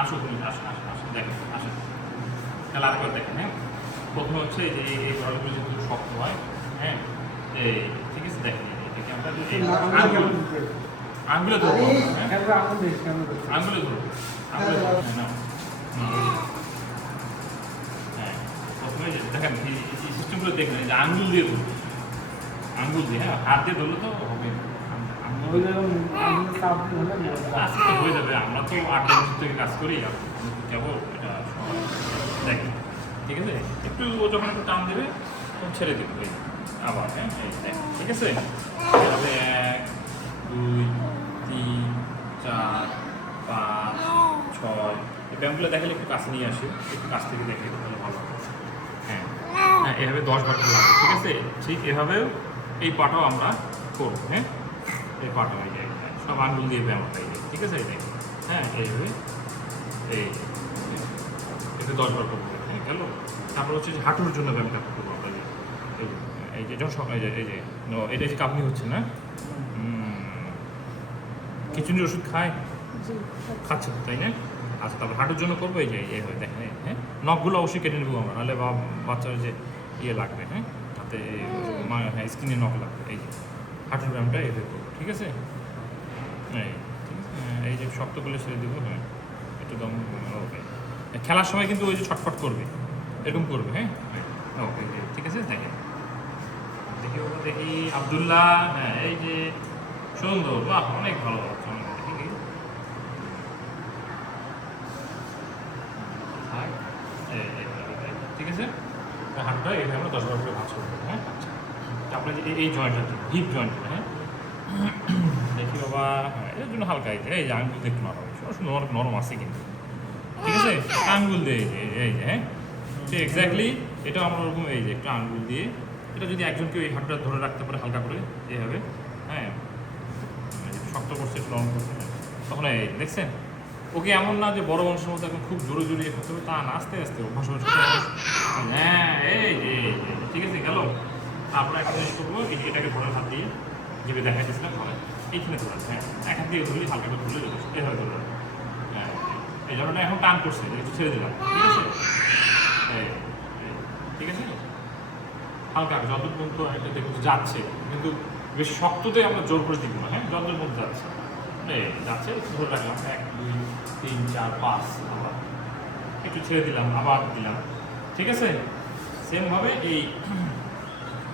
আসুন আসুন আসুন আসুন দেখেন আসেন তাহলে আরেকবার দেখেন। হ্যাঁ, প্রথমে হচ্ছে এই যে এই গড়ালগুলো যেহেতু শক্ত হয়, হ্যাঁ, এই ঠিক আছে দেখেন এটাকে আমরা আঙ্গুলে ধরবো, হ্যাঁ আঙ্গুলে ধরবো, আঙ্গুলে ধরবো না। হ্যাঁ, প্রথমে দেখেন এই সিস্টেমগুলো দেখেন, এই যে আঙ্গুল দিয়ে ধরবো, আঙ্গুল দিয়ে, হ্যাঁ হাত দিয়ে ধরলে তো হবে না। আজকে তো হয়ে যাবে, আমরা তো 8 বছর থেকে কাজ করি, আর কেবল এটা দেখেন ঠিক আছে। একটু ও যখন একটু টান দেবে তখন ছেড়ে দেবে, এই আবার, হ্যাঁ এই দেখ ঠিক আছে। এভাবে 1 2 3 4 5 6 এই ব্যায়ামগুলো দেখালে একটু কাছে নিয়ে আসি, একটু কাছ থেকে দেখে তাহলে ভালো হবে। হ্যাঁ হ্যাঁ, এভাবে 10 বার করে লাগবে, ঠিক আছে। ঠিক এভাবেও এই পাটাও আমরা করবো, হ্যাঁ এই পাটা হয়ে যায় সব আঙ্গুল দিয়ে ব্যায়াম হয়ে যায়, ঠিক আছে। এই দেখ, হ্যাঁ এইভাবে এই এতে 10 বার করবো, হ্যাঁ গেল। তারপর হচ্ছে যে হাঁটুর জন্য ব্যায়ামটা করবো আমরা, এই যে যখন সকালে এই যে এটা যে কাঁপুনি হচ্ছে না, খিচুড়ির ওষুধ খায়, খাচ্ছে তো তাই না। আচ্ছা, তারপর হাঁটুর জন্য করবো এই যে এইভাবে দেখেন, হ্যাঁ নখগুলো অবশ্যই কেটে নেবো আমরা, নাহলে বাচ্চার যে ইয়ে লাগবে, হ্যাঁ হাতে হ্যাঁ স্কিনে নখ লাগবে। এই যে হাঁটুর ব্যায়ামটা এইভাবে করবো, ঠিক আছে। এই ঠিক আছে, এই যে শক্ত করলে ছেড়ে দেবো, হ্যাঁ একটু দম, ওকে। খেলার সময় কিন্তু ওই যে ছটফট করবে, এরকম করবে, হ্যাঁ ওকে ঠিক আছে। দেখেন দেখি ওটা দেখি আব্দুল্লাহ, হ্যাঁ এই যে সুন্দর, বাহ অনেক ভালো লাগছে, অনেক দেখি ঠিক আছে। হাতটা এইভাবে আমরা 10 বার করে ভাঁজ করবো, হ্যাঁ তারপরে যে এই জয়েন্টটা হিপ জয়েন্টটা, হ্যাঁ দেখি বাবা, হ্যাঁ এর জন্য হালকা এই যে আঙ্গুল দিয়ে একটু নরম, নরম নরম আছে কিন্তু, ঠিক আছে। আঙ্গুল দিয়ে এই যে, হ্যাঁ তো এক্স্যাক্টলি এটা আমরা ওরকম এই যে একটু আঙ্গুল দিয়ে, এটা যদি একজনকে ওই হাতটা ধরে রাখতে পারে হালকা করে এইভাবে, হ্যাঁ শক্ত করছে একটু নরম করছে, তখন এই দেখছেন ওকে এমন না যে বড় মানুষের মতো এখন খুব জোরে জোরে করতে হবে, তা না, আস্তে আস্তে অভ্যাস হয়ে হ্যাঁ এই যে ঠিক আছে গেল। তারপরে একটা জিনিস করবো, এটাকে ধরে হাত দিয়ে যেভাবে দেখা যাচ্ছিলাম ধরে এইখানে ধরে, হ্যাঁ এক হাত দিয়ে ধরলি হালকা করে ধরলে এভাবে ধরে, হ্যাঁ এই জন্যটা এখন টান করছে, একটু ছেড়ে দিলাম, ঠিক আছে। ঠিক আছে, হালকা যতদূর পর্যন্ত একটা দেখুন যাচ্ছে, কিন্তু বেশি শক্ততে আমরা জোর করে দিব না, হ্যাঁ যতদূর পর্যন্ত যাচ্ছে এই যাচ্ছে একটু ধরে রাখলাম, 1 2 3 4 5 আবার একটু ছেড়ে দিলাম, আবার দিলাম, ঠিক আছে। সেমভাবে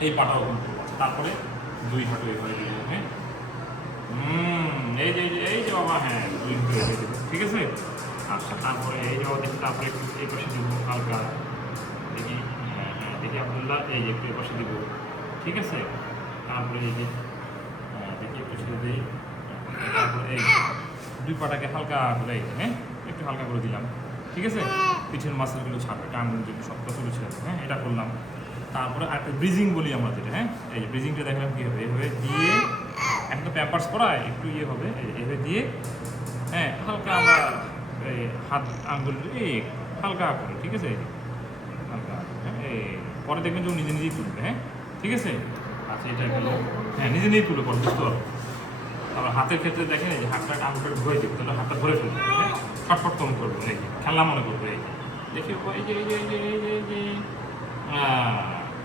এই পাটাও করবো। তারপরে 2 হাঁটু এভাবে দিব, হ্যাঁ এই যে বাবা, হ্যাঁ 2 হাঁটু এভাবে দেবো, ঠিক আছে। আচ্ছা, তারপরে এই যে বাবা দেখি, তারপরে একটু এই পাশে দিব হালকা, দেখি হ্যাঁ হ্যাঁ দেখি আব্দুল্লাহ, এই যে একটু এই পাশে দিব, ঠিক আছে। তারপরে এই যে দেখি একটু ছেড়ে দিই, তারপরে এই 2 পাটাকে হালকা করে, হ্যাঁ একটু হালকা করে দিলাম, ঠিক আছে। পিঠের মাসেলগুলো ছাড়বে, টানগুলো যেগুলো সব কথাগুলো ছেড়ে, হ্যাঁ এটা করলাম। তারপরে আরেকটা ব্রিজিং বলি আমরা যেটা, হ্যাঁ এই যে ব্রিজিংটা দেখলাম কী হবে, এভাবে দিয়ে এখন তো প্যাম্পার্স করায় একটু ইয়ে হবে, এভাবে দিয়ে হ্যাঁ হালকা আমরা এই হাত আঙ্গুল এই হালকা করে, ঠিক আছে হালকা, হ্যাঁ এই পরে দেখবেন যে নিজে নিজেই তুলবে, হ্যাঁ ঠিক আছে। আচ্ছা এটা গেলো, হ্যাঁ নিজে নিজেই তুলে পরে বুঝতে পারবো। তারপর হাতের ক্ষেত্রে দেখেন এই যে হাতটা আঙুলটা ধরে দিব, তাহলে হাতটা ধরে ফেলবে, হ্যাঁ ছটফট কম করবো, এই খেলা মনে করবো, এই দেখি এই যে এই যে এই যে এই যে এই যে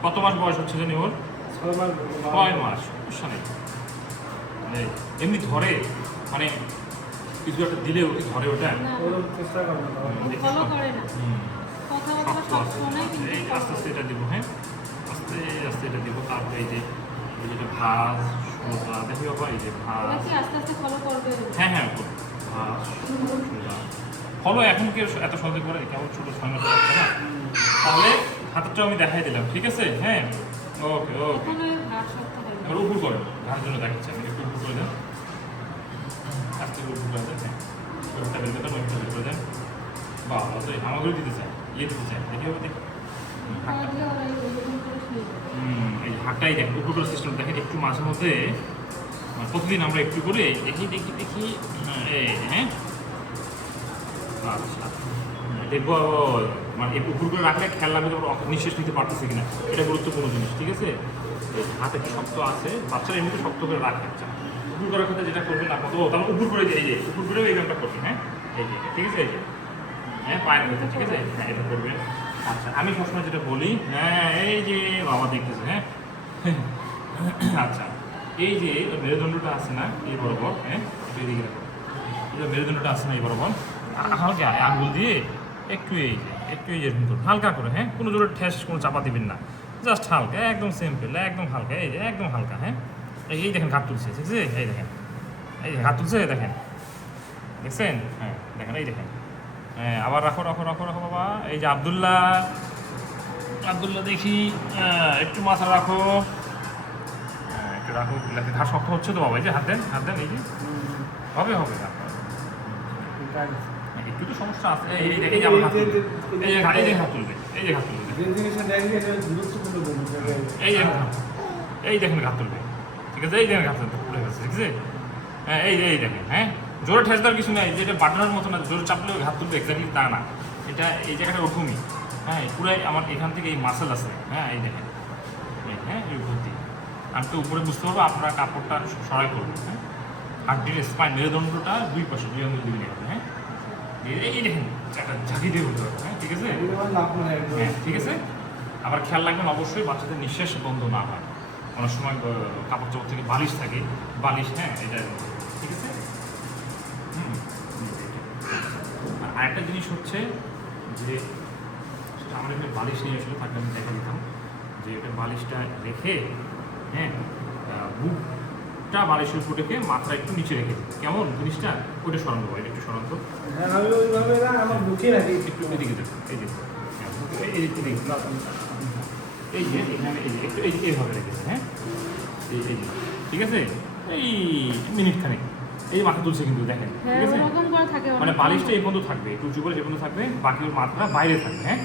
কত মাস বয়স হচ্ছে জানি ওর? 6 মাস, সমস্যা নেই। মানে এমনি ধরে, মানে কিছু একটা দিলে ও কি ধরে ওটা? এই আস্তে আস্তে এটা দিব, হ্যাঁ আস্তে আস্তে এটা দিব। তারপরে এই যে যেটা ভাজ সোজা, দেখি বাবা এই যে ভাজ, হ্যাঁ হ্যাঁ ভাজ সোজা ফলো। এখন কি এত সহজে করে, কেমন ছোটো 6 মাস যাচ্ছে না, তাহলে হাতেরটা আমি দেখাই দিলাম, ঠিক আছে। হ্যাঁ ওকে ওকে, এবার উপর করেন, ঘাড়ের জন্য দেখাচ্ছি আমি, একটু উপর করে দেন, আস্তে উপর করে দেন, হ্যাঁ ওইটা বের করে দেন, ওইটা বের করে দেন, বাবা তো আমাকেও দিতে চাই, ইয়ে দিতে চাই, দেখি হবে দেখি এই হাঁটাই দেখেন উপর করে সিস্টেম দেখেন, একটু মাঝে মধ্যে প্রতিদিন আমরা একটু করে দেখি দেখি দেখি, এই হ্যাঁ আচ্ছা দেখবো, মানে উপর করে রাখলে খেয়াল লাগবে যে নিঃশ্বাস নিতে পারতেছে কিনা, এটা গুরুত্বপূর্ণ জিনিস, ঠিক আছে। হাতে শক্ত আছে, বাচ্চারা এমনিতে শক্ত করে রাখে, আচ্ছা উপর করার ক্ষেত্রে যেটা করবেন আপনার, তাহলে উপর করে এই যে উপর করেও এই ব্যায়ামটা করবেন, হ্যাঁ এই যে ঠিক আছে। এই যে হ্যাঁ পায়ের ভেতর, ঠিক আছে, হ্যাঁ এটা করবেন। আচ্ছা আমি সবসময় যেটা বলি, হ্যাঁ এই যে বাবা দেখতেছে, হ্যাঁ আচ্ছা এই যে মেরুদণ্ডটা আছে না এই বরাবর, হ্যাঁ এদিকে রাখো। এই যে মেরুদণ্ডটা আছে না এই বরাবর, হালকা আঙুল দিয়ে একটু এই যে একটু এই যে এরকম করুন, হালকা করে, হ্যাঁ কোনো জোরে ঠেস কোনো চাপা দিবেন না, জাস্ট হালকা, একদম সিম্পল, একদম হালকা, এই যে একদম হালকা, হ্যাঁ এই দেখেন ঘাট তুলছে, ঠিক আছে, এই দেখেন, এই যে হাত তুলছে, দেখেন দেখছেন, হ্যাঁ দেখেন, এই দেখেন, হ্যাঁ আবার রাখো রাখো রাখো রাখো বাবা। এই যে আব্দুল্লাহ, আব্দুল্লাহ দেখি, একটু মাথা রাখো, একটু রাখো, ঘাট শক্ত হচ্ছে তো বাবা, এই যে হাত দেন, হাত দেন, এই যে হবে হবে না, একটু তো সমস্যা আছে, এই যে আমার হাত তুলবে, এই যে এই যে হাত তুলবে, এই যে হাত তুলবে, এই যে এই দেখেন ঘাত তুলবে, ঠিক আছে, এই দেখেন ঘাত তুলবে, উঠে গেছে, ঠিক আছে, হ্যাঁ এই দেখেন, হ্যাঁ জোরে ঠেস দেওয়ার কিছু নাই, যেটা বাটনার মতো না, জোরে চাপলেও হাত তুলবে এক্স্যাক্টলি তা না, এটা এই জায়গাটা ওরকমই, হ্যাঁ পুরাই আমার এখান থেকে এই মাসেল আছে, হ্যাঁ এই দেখেন, হ্যাঁ এই ভর্তি, আমি তো উপরে বুঝতে পারবো, আপনারা কাপড়টা সরাই করবেন, হ্যাঁ হাড্ডির স্পাইন মেরুদণ্ডটা দুই পাশে দুই আঙুল দিকে হবে, হ্যাঁ এই দেখেন একটা ঝাঁকি দিয়ে বলতে হবে, হ্যাঁ ঠিক আছে, হ্যাঁ ঠিক আছে। আবার খেয়াল রাখবেন অবশ্যই বাচ্চাদের নিঃশ্বাস বন্ধ না হয়, অনেক সময় কাপড় চোপড় থেকে বালিশ থাকে, বালিশ, হ্যাঁ এটা ঠিক আছে। আর আরেকটা জিনিস হচ্ছে যে সেটা আমরা এখানে বালিশ নিয়ে আসলে তাকে আমি দেখা দিতাম যে এটা বালিশটা রেখে, হ্যাঁ বুকটা বালিশের উপর রেখে মাথা একটু নিচে রেখে দিই, কেমন জিনিসটা ওইটা সরান দেবো, এটা একটু সরান তো, একটু এদিকে দেখুন, এই যে এই যে এখানে এই যে একটু এইভাবে রেখেছে, হ্যাঁ এই যে ঠিক আছে, এই মিনিট খানেক এই মাথা তুলছে কিন্তু দেখেন, ঠিক আছে, মানে বালিশটা এই পর্যন্ত থাকবে, একটু উঁচু করে যে পর্যন্ত থাকবে, বাকি ওর মাথাটা বাইরে থাকবে, হ্যাঁ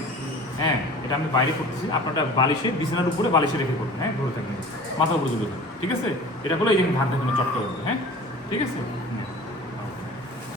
হ্যাঁ এটা আমি বাইরে করতেছি, আপনারটা বালিশে বিছানার উপরে বালিশে রেখে করবেন, হ্যাঁ ধরে থাকবেন, মাথার উপরে তুলে, ঠিক আছে, এটা করলে এই যে ঘাট দেখুন চটকা করবে, হ্যাঁ ঠিক আছে।